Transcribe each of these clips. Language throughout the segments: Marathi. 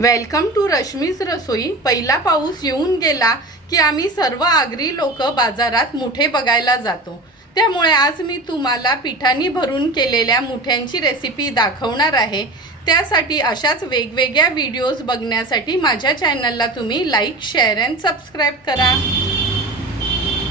वेलकम टू रश्मीज रसोई पहिला पाऊस येऊन गेला की आम्ही सर्व आगरी लोक बाजारात मुठे बघायला जातो. त्यामुळे आज मी तुम्हाला पिठानी भरून केलेल्या मुठ्यांची रेसिपी दाखवणार आहे. त्यासाठी अशाच वेगवेगळ्या व्हिडिओज बघण्यासाठी माझ्या चॅनलला तुम्ही लाईक शेअर अँड सबस्क्राईब करा.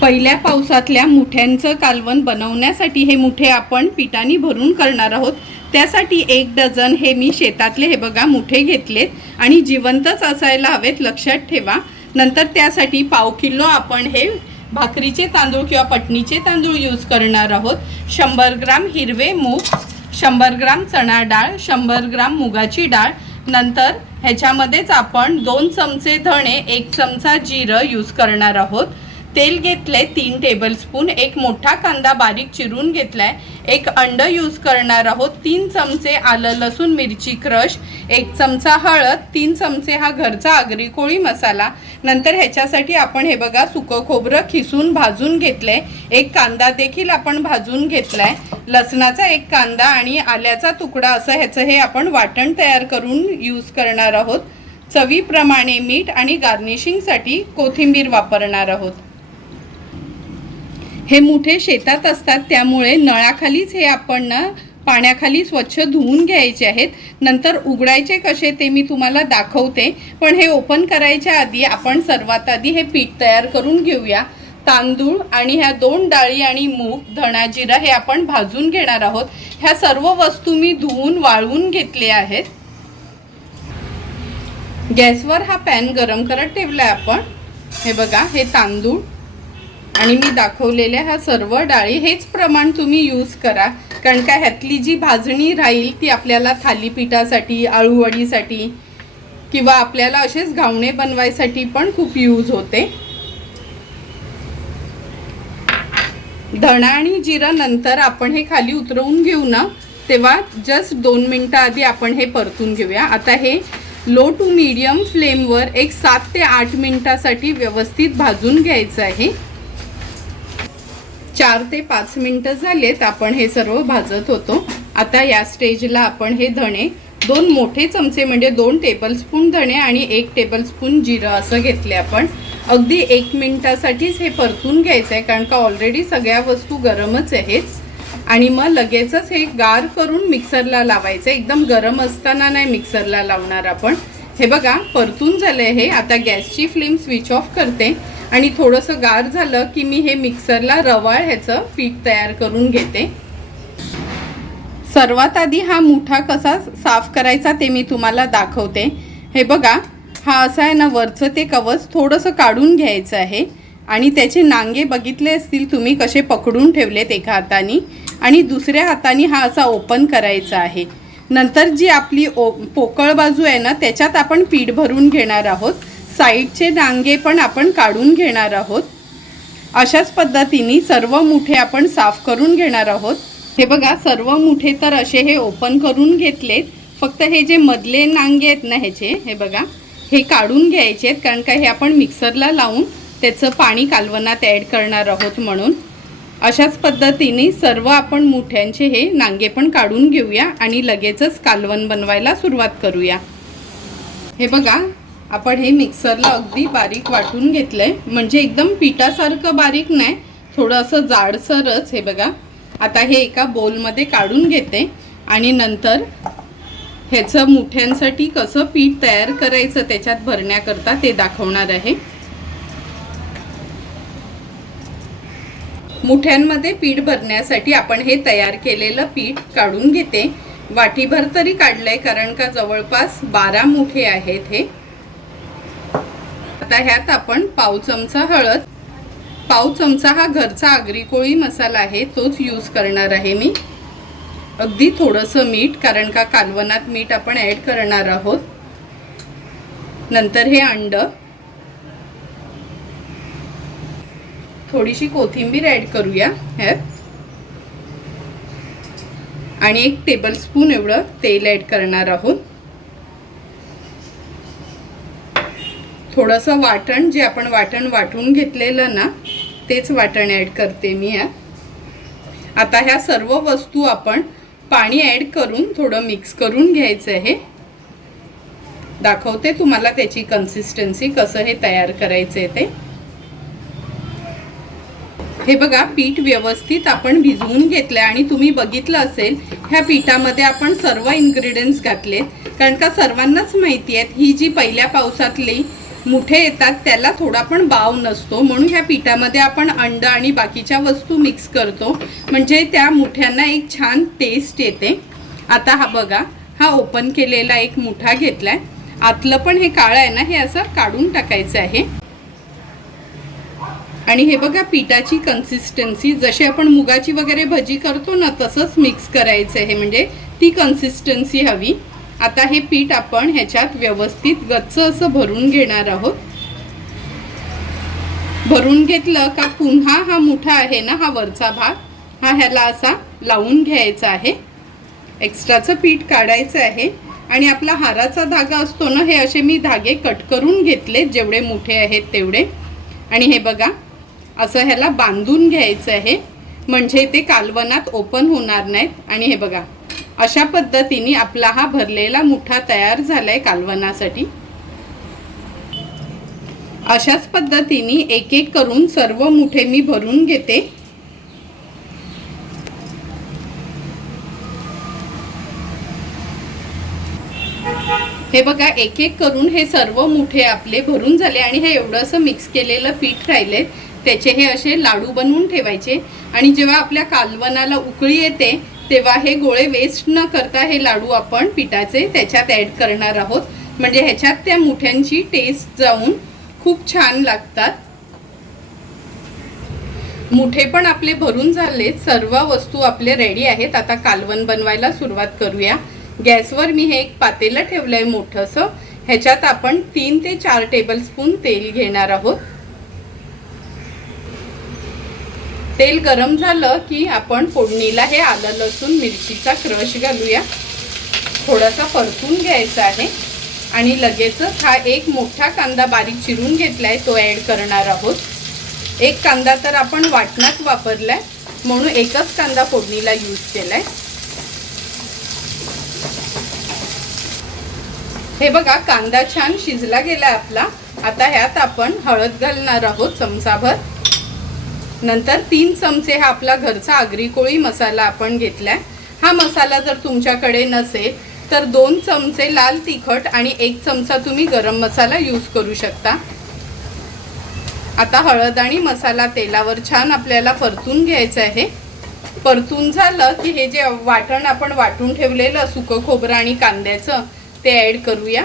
पहिल्या पावसातल्या मुठ्यांचं कालवण बनवण्यासाठी हे मुठे आपण पिठानी भरून करणार आहोत. त्यासाठी एक डझन हे मी शेतातले हे बघा मुठे घेतलेत आणि जिवंतच असायला हवेत लक्षात ठेवा. नंतर त्यासाठी पाव किलो आपण हे भाकरीचे तांदूळ किंवा पटणीचे तांदूळ यूज करणार आहोत. शंभर ग्राम हिरवे मूग शंभर ग्राम चणा डाळ शंभर ग्राम मुगाची डाळ. नंतर ह्याच्यामध्येच आपण दोन चमचे धणे एक चमचा जिरं यूज करणार आहोत. तेल घेतले तीन टेबलस्पून एक मोठा कांदा बारीक चिरून घेतलाय एक अंड यूज करणार आहोत तीन चमचे आलं लसूण मिरची क्रश एक चमचा हळद तीन चमचे हा घरचा आगरी कोळी मसाला. नंतर ह्याच्यासाठी आपण हे बघा सुकं खोबरं खिसून भाजून घेतलंय. एक कांदा देखील आपण भाजून घेतलाय. लसणाचा एक कांदा आणि आल्याचा तुकडा असं ह्याचं हे आपण वाटण तयार करून यूज करणार आहोत. चवीप्रमाणे मीठ आणि गार्निशिंगसाठी कोथिंबीर वापरणार आहोत. हे मुठे शेतात असतात त्यामुळे नळाखालीच हे आपण ना पाण्याखाली स्वच्छ धुवून घ्यायचे आहेत. नंतर उघडायचे कसे ते मी तुम्हाला दाखवते. पण हे ओपन करायच्या आधी आपण सर्वात आधी हे पीठ तयार करून घेऊया. तांदूळ आणि ह्या दोन डाळी आणि मूग धणा जिरा हे आपण भाजून घेणार आहोत. ह्या सर्व वस्तू मी धुवून वाळवून घेतले आहेत. गॅसवर हा पॅन गरम करत ठेवला आहे आपण. हे बघा हे तांदूळ. आणि मी दाखवलेल्या ह्या सर्व डाळी हेच प्रमाण तुम्ही यूज करा. कारण का ह्यातली जी भाजणी राहील ती आपल्याला थालीपीठासाठी आळूवडीसाठी किंवा आपल्याला असेच घावणे बनवायसाठी पण खूप यूज होते. धणा आणि जिरा नंतर आपण हे खाली उतरवून घेऊ ना तेव्हा जस्ट दोन मिनटं आधी आपण हे परतून घेऊया. आता हे लो टू मीडियम फ्लेमवर एक सात ते आठ मिनिटासाठी व्यवस्थित भाजून घ्यायचं आहे. चार ते पाच मिनटं झालेत आपण हे सर्व भाजत होतो. आता या स्टेजला आपण हे धणे दोन मोठे चमचे म्हणजे दोन टेबलस्पून धणे आणि एक टेबलस्पून जिरं असं घेतले आपण. अगदी एक मिनटासाठीच हे परतून घ्यायचं आहे कारण का ऑलरेडी सगळ्या वस्तू गरमच आहेत. आणि मग लगेचच हे गार करून मिक्सरला लावायचं. एकदम गरम असताना नाही मिक्सरला लावणार आपण. हे बघा परतून झालं हे. आता गॅसची फ्लेम स्विच ऑफ करते. आणि थोडंसं गार झालं की मी हे मिक्सरला रवाळ ह्याचं पीठ तयार करून घेते. सर्वात आधी हा मुठा कसा साफ करायचा ते मी तुम्हाला दाखवते. हे बघा हा असा आहे ना वरचं ते कवच थोडंसं काढून घ्यायचं आहे. आणि त्याचे नांगे बघितले असतील तुम्ही कसे पकडून ठेवलेत एका हाताने. आणि दुसऱ्या हाताने हा असा ओपन करायचा आहे. नंतर जी आपली ओ पोकळ बाजू आहे ना त्याच्यात आपण पीठ भरून घेणार आहोत. साईडचे नांगे पण आपण काढून घेणार आहोत. अशाच पद्धतीने सर्व मुठे आपण साफ करून घेणार आहोत. हे बघा सर्व मुठे तर असे हे ओपन करून घेतलेत. फक्त हे जे मधले नांगे आहेत ना ह्याचे हे बघा हे काढून घ्यायचे आहेत. कारण का हे आपण मिक्सरला लावून त्याचं पाणी कालवनात ॲड करणार आहोत म्हणून. अशाच पद्धतीने सर्व आपण मुठ्यांचे हे नांगे पण काढून घेऊया आणि लगेचच कालवण बनवायला सुरुवात करूया. हे बघा आपण हे मिक्सरला अगदी बारीक वाटून घेतलंय. म्हणजे एकदम पिठासारखं बारीक नाही थोडं असं जाडसरच हे बघा. आता हे एका बोलमध्ये काढून घेते आणि नंतर ह्याचं मुठ्यांसाठी कसं पीठ तयार करायचं त्याच्यात भरण्याकरता ते दाखवणार आहे. मुठ्यांमध्ये पीठ भरण्यासाठी आपण हे तयार केलेलं पीठ काढून घेते. वाटीभर तरी काढलंय कारण का जवळपास बारा मुठे आहेत हे. आता ह्यात आपण पाव चमचा हळद. पाव चमचा हा घरचा आगरी कोळी मसाला आहे तोच यूज करणार आहे मी. अगदी थोडंसं मीठ कारण का कालवनात मीठ आपण ॲड करणार आहोत. नंतर हे अंड. थोडीशी कोथिंबीर ॲड करूया ह्यात. आणि एक टेबलस्पून एवढं तेल ॲड करणार आहोत. थोडंसं वाटण जे आपण वाटण वाटून घेतलेलं ना तेच वाटण ॲड करते मी ह्यात. आता ह्या सर्व वस्तू आपण पाणी ॲड करून थोडं मिक्स करून घ्यायचं आहे. दाखवते तुम्हाला त्याची कन्सिस्टन्सी कसं हे तयार करायचं आहे ते. हे बघा पीठ व्यवस्थित आपण भिजवून घेतलं आणि तुम्ही बघितलं असेल ह्या पिठामध्ये आपण सर्व इन्ग्रेडियंट्स घातलेत. कारण का सर्वांनाच माहिती आहेत ही जी पहिल्या पावसातली मुठे येतात त्याला थोडा पण बाव नसतो. म्हणून ह्या पिठामध्ये आपण अंड आणि बाकीच्या वस्तू मिक्स करतो. म्हणजे त्या मुठ्यांना एक छान टेस्ट येते. आता हा बघा हा ओपन केलेला एक मुठा घेतलाय. आतलं पण हे काळं आहे ना हे असं काढून टाकायचं आहे. आणि हे बघा पिठाची कन्सिस्टन्सी जशी आपण मुगाची वगैरे भजी करतो ना तसंच मिक्स करायचं आहे. म्हणजे ती कन्सिस्टन्सी हवी. आता हे पीठ आपण ह्याच्यात व्यवस्थित गच्च असं भरून घेणार आहोत. भरून घेतलं का पुन्हा हा मोठा आहे ना हा वरचा भाग हा ह्याला असा लावून घ्यायचा आहे. एक्स्ट्राचं पीठ काढायचं आहे आणि आपला हाराचा धागा असतो ना हे असे मी धागे कट करून घेतले जेवढे मोठे आहेत तेवढे. आणि हे बघा असं ह्याला बांधून घ्यायचं आहे. म्हणजे ते कालवनात ओपन होणार नाहीत. आणि हे बघा अशा पद्धतीने आपला हा भरलेला मुठा तयार झालाय कालवनासाठी. अशाच पद्धतीने एक एक करून सर्व मुठे मी भरून घेते. हे बघा एक एक करून हे सर्व मुठे आपले भरून झाले आणि हे एवढंसं मिक्स केलेलं पीठ राहिले त्याचे हे असे लाडू बनवून ठेवायचे आणि जेव्हा आपल्या कालवनाला उकळी येते तेव्हा हे गोळे वेस्ट न करता हे लाडू आपण पिठाचे त्याच्यात ॲड करणार आहोत. म्हणजे ह्याच्यात त्या मुठ्यांची टेस्ट जाऊन खूप छान लागतात. मुठे पण आपले भरून झाले. सर्व वस्तू आपले रेडी आहेत. आता कालवण बनवायला सुरुवात करूया. गॅसवर मी हे एक पातेलं ठेवलंय मोठंसं. ह्याच्यात आपण तीन ते चार टेबलस्पून तेल घेणार आहोत. तेल गरम झालं की आपण फोडणीला हे आलं लसूण मिरचीचा क्रश घालूया. थोडासा परतून घ्यायचा आहे. आणि लगेचच हा एक मोठा कांदा बारीक चिरून घेतला आहे तो ॲड करणार आहोत. एक कांदा तर आपण वाटणात वापरला आहे म्हणून एकच कांदा फोडणीला यूज केलाय. हे बघा कांदा छान शिजला गेला आपला. आता ह्यात आपण हळद घालणार आहोत चमचाभर. नंतर तीन चमचे हा आपला घरचा आगरी कोळी मसाला आपण घेतलाय. हा मसाला जर तुमच्याकडे नसेल तर दोन चमचे लाल तिखट आणि एक चमचा तुम्ही गरम मसाला यूज करू शकता. आता हळद आणि मसाला तेलावर छान आपल्याला परतून घ्यायचं आहे. परतून झालं की हे जे वाटण आपण वाटून ठेवलेलं सुकं खोबरं आणि कांद्याचं ते ॲड करूया.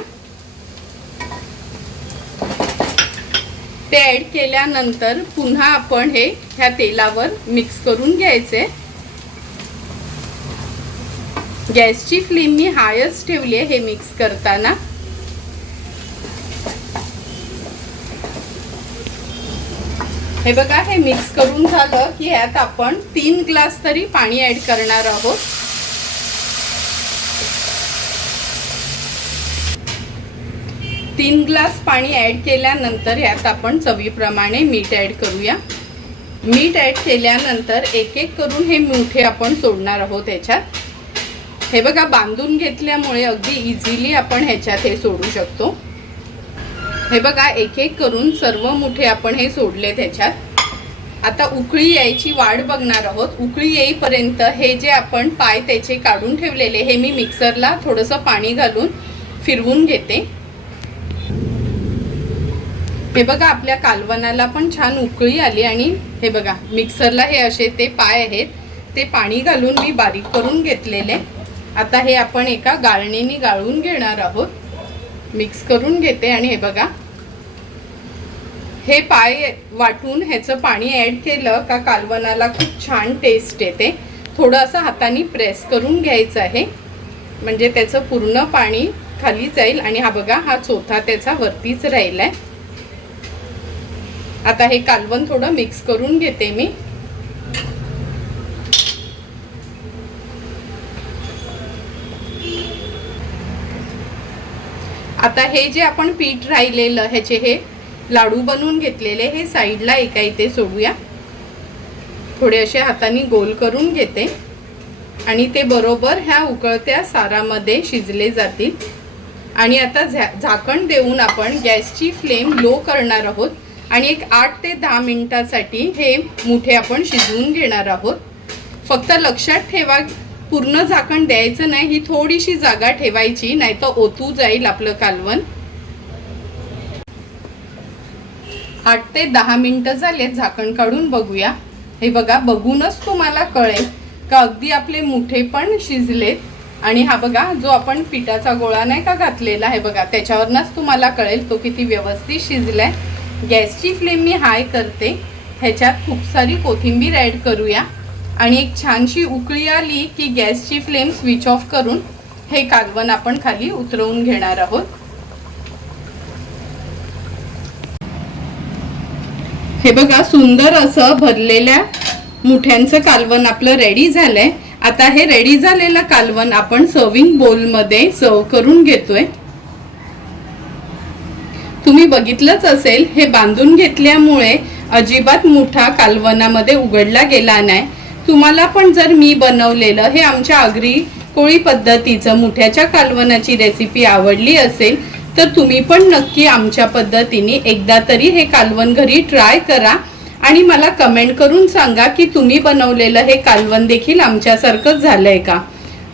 ते ॲड केल्यानंतर पुन्हा आपण हे ह्या तेलावर मिक्स करून घ्यायचे. गॅसची फ्लेम मी हायच ठेवली आहे हे मिक्स करताना. हे बघा हे मिक्स करून झालं की ह्यात आपण तीन ग्लास तरी पाणी ॲड करणार आहोत. तीन ग्लास पाणी ॲड केल्यानंतर यात आपण चवीप्रमाणे मीठ ॲड करूया. मीठ ॲड केल्यानंतर एक एक करून हे मुठे आपण सोडणार आहोत ह्याच्यात. हे बघा बांधून घेतल्यामुळे अगदी इझिली आपण ह्याच्यात हे सोडू शकतो. हे बघा एक एक करून सर्व मुठे आपण हे सोडले त्याच्यात आता उकळी यायची वाढ बघणार आहोत. उकळी येईपर्यंत हे जे आपण पाय त्याचे काढून ठेवलेले हे मी मिक्सरला थोडंसं पाणी घालून फिरवून घेते. हे बघा आपल्या कालवनाला पण छान उकळी आली आणि हे बघा मिक्सरला हे असे ते पाय आहेत ते पाणी घालून मी बारीक करून घेतलेले. आता हे आपण एका गाळणीने गाळून घेणार आहोत. मिक्स करून घेते आणि हे बघा. हे पाय वाटून ह्याचं पाणी ॲड केलं का कालवनाला खूप छान टेस्ट येते. थोडं असं हाताने प्रेस करून घ्यायचं आहे. म्हणजे त्याचं पूर्ण पाणी खाली जाईल आणि हा बघा हा चोथा त्याचा वरतीच राहिला आहे आता हे कालवण थोडं मिक्स करून घेते मी. आता हे जे आपण पीठ राहिलेलं ह्याचे हे लाडू बनवून घेतलेले हे साईडला एका इथे सोडूया. थोडे असे हाताने गोल करून घेते. आणि ते बरोबर ह्या उकळत्या सारामध्ये शिजले जातील. आणि आता झा- झाकण देऊन आपण गॅसची फ्लेम लो करणार आहोत. आणि एक आठ ते दहा मिनिटासाठी हे मुठे आपण शिजवून घेणार आहोत. फक्त लक्षात ठेवा पूर्ण झाकण द्यायचं नाही ही थोडीशी जागा ठेवायची नाही तर ओतू जाईल आपलं कालवण. आठ ते दहा मिनटं झालेत झाकण काढून बघूया. हे बघा बघूनच तुम्हाला कळेल का अगदी आपले मुठे पण शिजलेत. आणि हा बघा जो आपण पिठाचा गोळा नाही का घातलेला आहे बघा त्याच्यावरनंच तुम्हाला कळेल तो किती व्यवस्थित शिजलाय. गॅसची फ्लेम मी हाय करते. ह्याच्यात खूप सारी कोथिंबीर ॲड करूया. आणि एक छानशी उकळी आली की गॅसची फ्लेम स्विच ऑफ करून हे कालवण आपण खाली उतरवून घेणार आहोत. हे बघा सुंदर असं भरलेल्या मुठ्यांचं कालवण आपलं रेडी झालंय. आता हे रेडी झालेलं कालवण आपण सर्विंग बोलमध्ये सर्व करून घेतोय. तुम्ही बघितलंच असेल हे बांधून घेतल्यामुळे अजिबात मोठा कालवनामध्ये उघडला गेला नाही. तुम्हाला पण जर मी बनवलेलं हे आमच्या आगरी कोळी पद्धतीचं मुठ्याच्या कालवनाची रेसिपी आवडली असेल तर तुम्ही पण नक्की आमच्या पद्धतीने एकदा तरी हे कालवण घरी ट्राय करा. आणि मला कमेंट करून सांगा की तुम्ही बनवलेलं हे कालवण देखील आमच्यासारखंच झालंय का?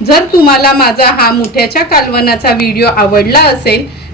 जर तुम्हाला माझा हा मुठ्याच्या कालवनाचा व्हिडिओ आवडला असेल